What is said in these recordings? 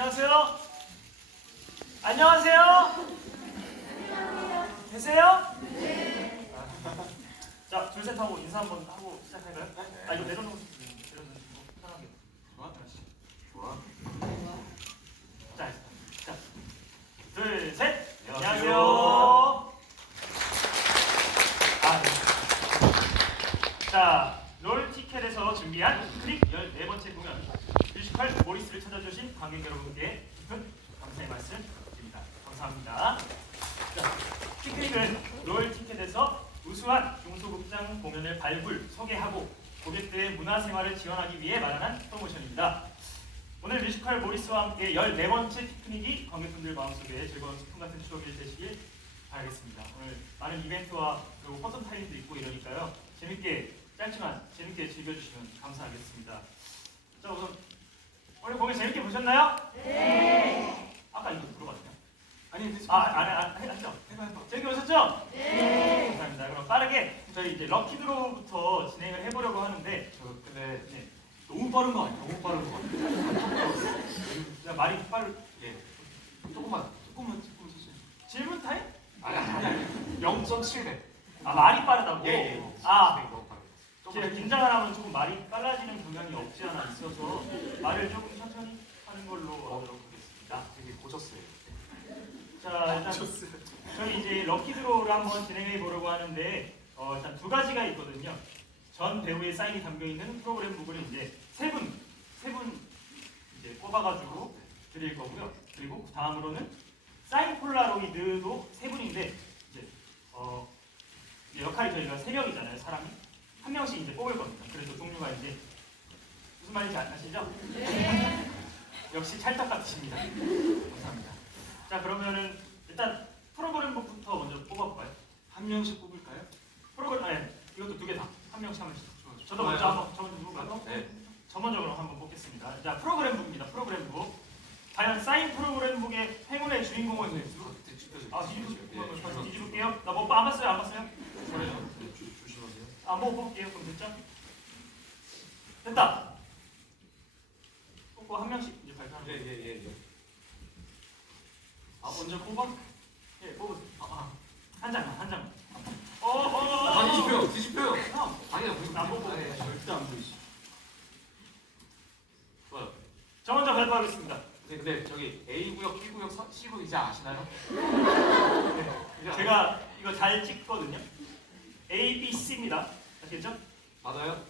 안녕하세요. 안녕하세요. 계세요? 네. 자, 둘 셋 하고 인사 한번 하고 시작할까요? 아 이거 내려놓고 편하게. 좋아? 좋아. 자, 자, 둘 셋. 안녕하세요. 아, 네. 자, 롤 티켓에서 준비한 클릭 14번째 공연 뮤지컬 모리스를 찾아주신 관객 여러분께 깊은 감사의 말씀 드립니다. 감사합니다. 자, 피크닉은 롤 티켓에서 우수한 중소극장 공연을 발굴, 소개하고 고객들의 문화생활을 지원하기 위해 마련한 프로모션입니다. 오늘 뮤지컬 모리스와 함께 14번째 피크닉이 관객분들 마음속에 즐거운 소풍 같은 추억이 되시길 바라겠습니다. 오늘 많은 이벤트와 그리고 퍼슨 타임도 있고 이러니까요. 재밌게 짧지만 재밌게 즐겨주시면 감사하겠습니다. 자 우선 오늘 공연 재밌게 보셨나요? 네. 아까 이거 물어봤나요? 아니 아, 안, 안, 안 했죠? 재밌게 보셨죠? 네. 감사합니다. 그럼 빠르게 저희 이제 럭키 드로우부터 진행을 해보려고 하는데 저 근데 네. 너무 빠른 거 아니야? 너무 빠른 거 같아. 자, 말이 빠르 예. 조금만 조금만 조금 천천히. 질문 타임? 아니 아니 아니. 0.7배. 아 말이 빠르다고? 예 예. 아. 제가 긴장을 하면 조금 말이 빨라지는 경향이 없지 않아 있어서 말을 조금 천천히 하는 걸로 하도록 하겠습니다. 되게 고쳤어요. 자 일단 저희 이제 럭키 드로우를 한번 진행해 보려고 하는데 어, 일단 두 가지가 있거든요. 전 배우의 사인이 담겨 있는 프로그램 북을 이제 세 분, 세 분 이제 꼽아가지고 드릴 거고요. 그리고 그 다음으로는 사인 폴라로이드도 세 분인데 이제 어 이제 역할이 저희가 세 명이잖아요, 사람이 한 명씩 이제 뽑을 겁니다. 그래서 종류가 이제 무슨 말인지 아시죠? 역시 찰떡 같으십니다. 감사합니다. 자 그러면은 일단 프로그램북부터 먼저 뽑아볼까요? 한 명씩 뽑을까요? 프로그램 아니 이것도 두 개 다 한 명씩 한 명씩. 좋아. 저도 먼저 한번 저 먼저 뽑을까요? 네. 저 먼저 그럼 한번 뽑겠습니다. 자 프로그램북입니다. 프로그램북. 과연 사인 프로그램북의 행운의 주인공은 그때 뒤집혀져. 아 뒤집을게요. 다시 뒤집을게요. 나 뭐 안 봤어요? 안 봤어요? 네, 조- 조심하세요. 안보고 뽑을게요. 그럼 됐죠? 됐다. 뽑고 한 명씩 이제 발표하는 거예요. 예예예 예. 아 먼저 뽑아? 예 뽑으세요. 아, 아. 한 장만 한 장만. 어, 어, 어, 어. 아 뒤집혀요 뒤집혀요. 형, 아니야 무슨 안 보고. 아니, 절대 안 보이시. 좋아요. 저 먼저 발표 하겠습니다. 네, 근데 저기 A 구역, B 구역, 서- C 구역 이제 아시나요? 네, 이제 제가 이거 잘 찍거든요. A, B, C입니다. 아시겠죠? 맞아요?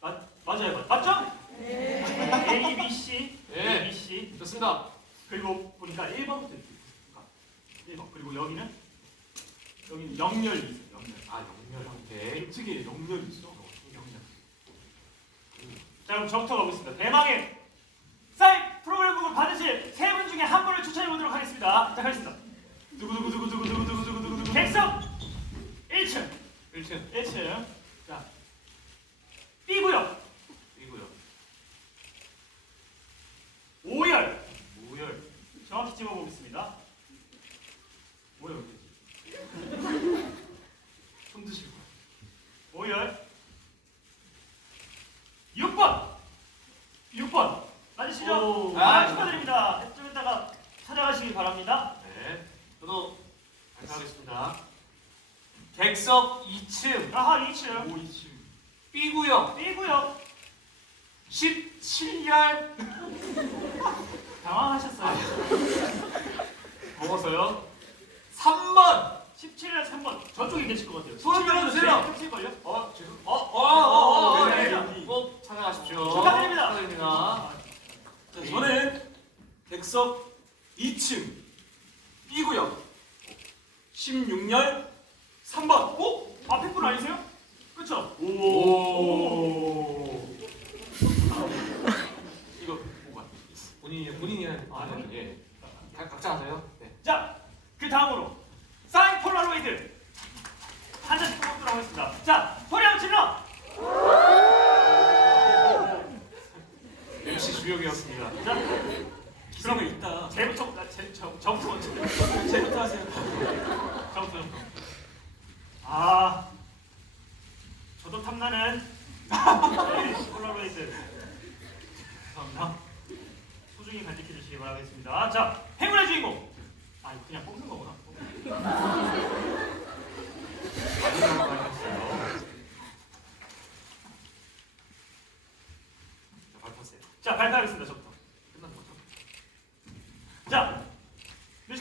맞 맞아요, 맞, 맞죠? 네. A, B, C, 네. A, B, C. 좋습니다. 그리고 보니까 1번부터 이렇게 있습니다. 1번. 그리고 여기는 여기는 영렬이 있어요. 영렬. 아 영렬 형태. 특이해 영렬 있어. 영렬. 자 그럼 저부터 가보겠습니다. 대망의 사인 프로그램북을 받으실 세 분 중에 한 분을 추천해 보도록 하겠습니다. 자 가겠습니다. 두구두구두구두구두구두구두구 객석 1층 1층 1층 자 B구역 이구요. 5열 무열. 정확히 집어보겠습니다. 뭐야 여기? 손 드실 거야. 5열 6번 6번 맞으 시죠? 오. 아 축하드립니다. 좀 이따가 찾아가시기 바랍니다. 네. 저도 발표하겠습니다. 객석 2층 아하 2층 5 2층 B 구역 B구역 17열 당황하셨어요. 먹어서요. 3번 17열 3번 저쪽에 계실 것 같아요. 손 들어주세요. 끝일걸요? 어, 죄송. 어, 어, 어, 어, 네, 네. 네. 꼭 찾아가십시오. 축하드립니다. 축하드립니다. 자, 저는 객석 2층 B구역 16열 3번 어? 앞에 분 아니세요? 그쵸? 오. 이거 뭐가? 본인이 본인이 해야 돼. 아, 형이? 예. 각- 각자 하세요. 네. 자, 그 다음으로 사인 폴라로이드 한 잔씩 뽑도록 하겠습니다. 자, 소리 한번 질러! MC 주역이었습니다. 자, 기사가 있다. 쟤부터, 아, 쟤, 저, 먼저. 제부터 하세요. 저부터. 아, 저도 탐나는 폴라로이드. 감사합니다. 소중히 간직해 주시기 바라겠습니다. 자, 행운의 주인공. 아, 이거 그냥 뽑는 거구나. 많이 넘어가셨어요. 자, 발표하세요. 자, 발표하겠습니다. 저부터. 끝난 거죠? 자,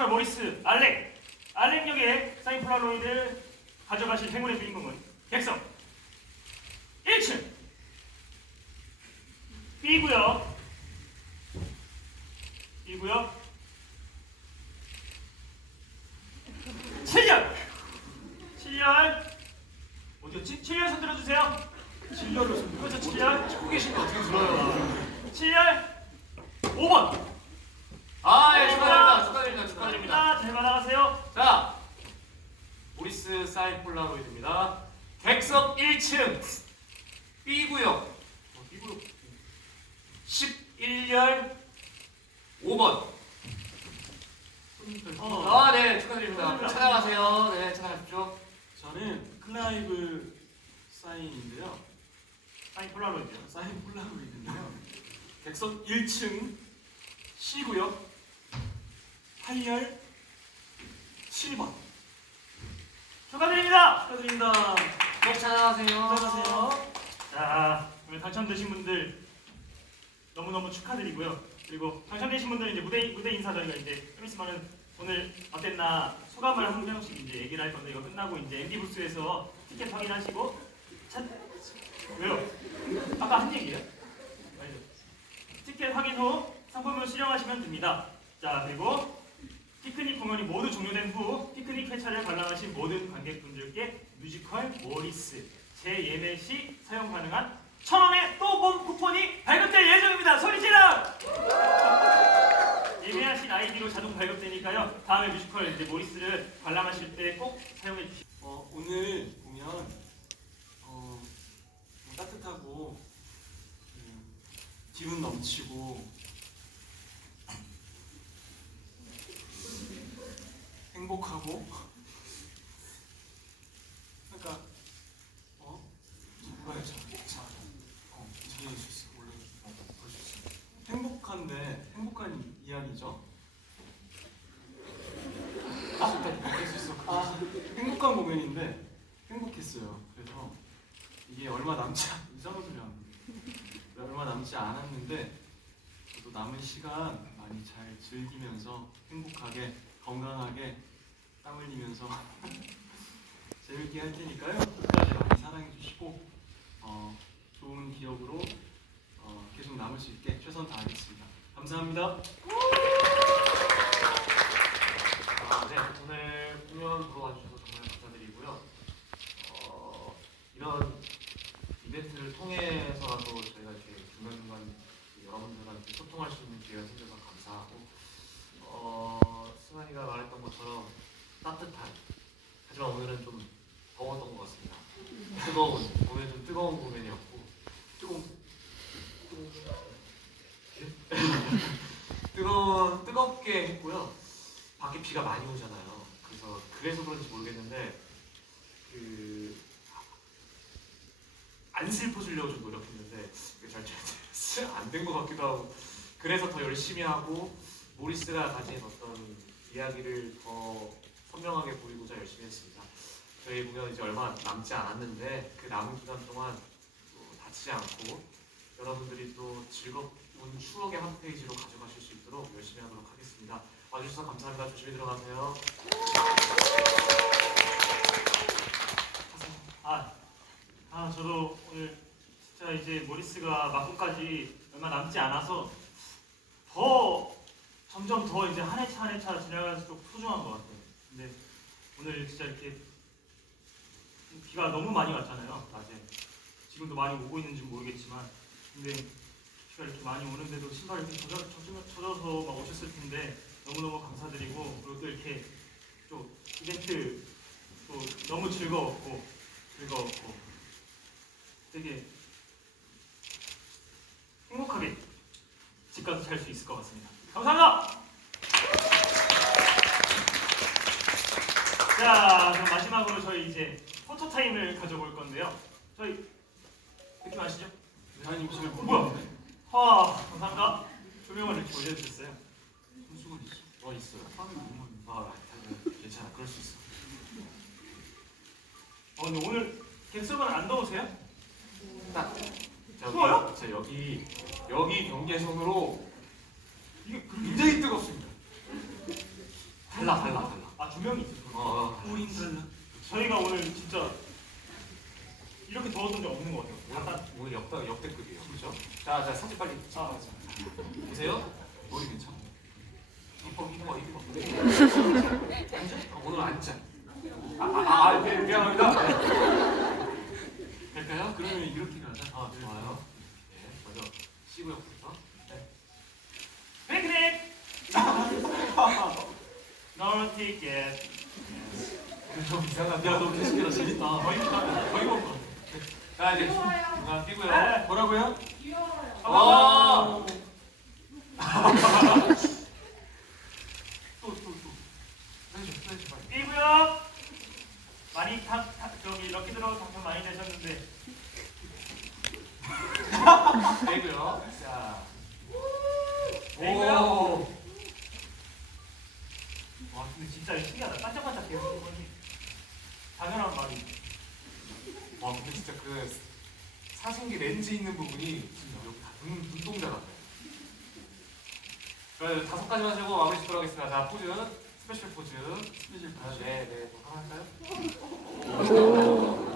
뮤지컬 모리스 알렉. 알렉 역의 사인 폴라로이드를 가져가실 행운의 주인공은 백성 1층. B구역 B구역 7열. 7열. 어디였지? 7열 손 들어주세요. 7열을 손 들어주세요. 7열. 찍고 계신 거 어떻게 들어요? 7열. 5번 아, 예, 축하드립니다. 축하드립니다. 축하드립니다. 잘 받아가세요 자, 모리스 사인 폴라로이드입니다. 객석 1층 B구역 어, B구역 11열 5번. 아, 네, 축하드립니다. 찾아가세요. 네, 찾아가십시오. 저는 클라이브 사인인데요. 사인 폴라로이드요 사인 폴라로이드인데요. 객석 1층 C구역 8열 7번. 축하드립니다 축하드립니다. 꼭 찾아가세요. 들어가세요. 자, 오늘 당첨되신 분들 너무너무 축하드리고요. 그리고 당첨되신 분들은 이제 무대 무대 인사 저희가 이제 좀 있으면은 오늘 어땠나 소감을 한 명씩 이제 얘기를 할 건데 이거 끝나고 이제 MD 부스에서 티켓 확인하시고 찾 왜요? 아까 한 얘기예요? 아니죠. 티켓 확인 후 상품을 수령하시면 됩니다. 자 그리고 피크닉 공연이 모두 종료된 후 피크닉 회차를 관람하신 모든 관객분들께 뮤지컬 모리스 재예매 시 사용 가능한 천 원의 또봄 쿠폰이 발급될 예정입니다. 소리 질러! 예매하신 아이디로 자동 발급되니까요. 다음에 뮤지컬 이제 모리스를 관람하실 때 꼭 사용해 주시기 어, 오늘 보면 어, 뭐 따뜻하고 음, 기운 넘치고 행복 하고 그러니까 어 뭐야 자, 어 잘할 수 있어 원래 어, 볼수 있어 행복한데 행복한 이야기죠. 아, 볼수 있어. 아, 행복한 공연인데 행복했어요. 그래서 이게 얼마 남지 않, 이상한 소리 하는 얼마 남지 않았는데 저도 남은 시간 많이 잘 즐기면서 행복하게 건강하게 땀 흘리면서 재밌게 할 테니까요. 끝까지 많이 사랑해 주시고 어, 좋은 기억으로 어, 계속 남을 수 있게 최선 다하겠습니다. 감사합니다. 아, 네, 오늘 공연 보러 와주셔서 정말 감사드리고요. 어, 이런 이벤트를 통해서라도 저희가 이렇게 중간중간 여러분들한테 소통할 수 있는 기회가 생겨서 감사하고, 어, 승환이가 말했던 것처럼 따뜻한, 하지만 오늘은 좀 더웠던 것 같습니다. 뜨거운, 오늘 좀 뜨거운 공연이었고, 뜨거운, 뜨거운, 뜨겁게 했고요. 밖에 비가 많이 오잖아요. 그래서 그래서 그런지 모르겠는데 그 안 슬퍼지려고 좀 노력했는데 그게 잘안된 것 같기도 하고 그래서 더 열심히 하고 모리스가 가진 어떤 이야기를 더 선명하게 보이고자 열심히 했습니다. 저희 공연 이제 얼마 남지 않았는데 그 남은 기간 동안 또 다치지 않고 여러분들이 또 즐거운 추억의 한 페이지로 가져가실 수 있도록 열심히 하도록 하겠습니다. 와주셔서 감사합니다. 조심히 들어가세요. 아, 아 저도 오늘 진짜 이제 모리스가 막고까지 얼마 남지 않아서 더 점점 더 이제 한 해 차 한 해 차 지나갈수록 소중한 것 같아요. 근데 오늘 진짜 이렇게 비가 너무 많이 왔잖아요. 낮에 지금도 많이 오고 있는지 모르겠지만 근데 비가 이렇게 많이 오는데도 신발 이렇게 젖어, 젖어서 막 오셨을 텐데 너무너무 감사드리고 그리고 또 이렇게 또 이벤트 또 너무 즐거웠고 즐거웠고 되게 행복하게 집 가서 잘 수 있을 것 같습니다. 감사합니다. 자, 그럼 마지막으로 저희 이제 포토 타임을 가져볼 건데요. 저희 느낌 아시죠? 아니 지금 뭐야? 와, 감사합니다. 조명을 이렇게 올려주셨어요. 손수건 있어. 어 있어요. 아 괜찮아. 그럴 수 있어. 어, 근데 오늘 객석은 안 더우세요? 딱. 저기, 추워요? 저 여기 여기 경계선으로 이게 굉장히 뜨겁습니다. 달라 달라 달라. 아, 두 명이 있어요. 어, 어. 우린 달라. 저희가 오늘 진짜 이렇게 더웠던 적 없는 것 같아요. 약간 오늘 역대 역대급이에요. 그렇죠? 자, 자 사진 빨리 아 맞아. 보세요. 머리 괜찮아. 이뻐 이뻐 이뻐. 앉아? 어, 오늘 앉자. 아, 아, 아 미, 미안합니다. 될까요? 그러면 이렇게 가자. 아 좋아요. 네, 먼저 시구역부터. 네. 피크닉! No ticket. 좀 이상한데. 야, 너 계속 해라. 재밌다. 거의 다 거의 먹어. 자 이제 끼고요. 네. 뭐라고요? 와. 또, 또, 또. 해줘, 해줘 빨리. 1구역 많이 타, 타 저기 럭키 들어 당첨 많이 되셨는데 되고요. 자. 되고요. 오. 와 근데 진짜 신기하다 반짝반짝해요 이거는. 당연한 말이 와 근데 진짜 그 사진기 렌즈 있는 부분이 진짜 여기 다 눈, 눈동자 같아요. 그래 다섯 가지만 세고 마무리 짓도록 하겠습니다. 자 포즈 스페셜 포즈. 스페셜 아, 파지. 네, 네, 또 하나 할까요?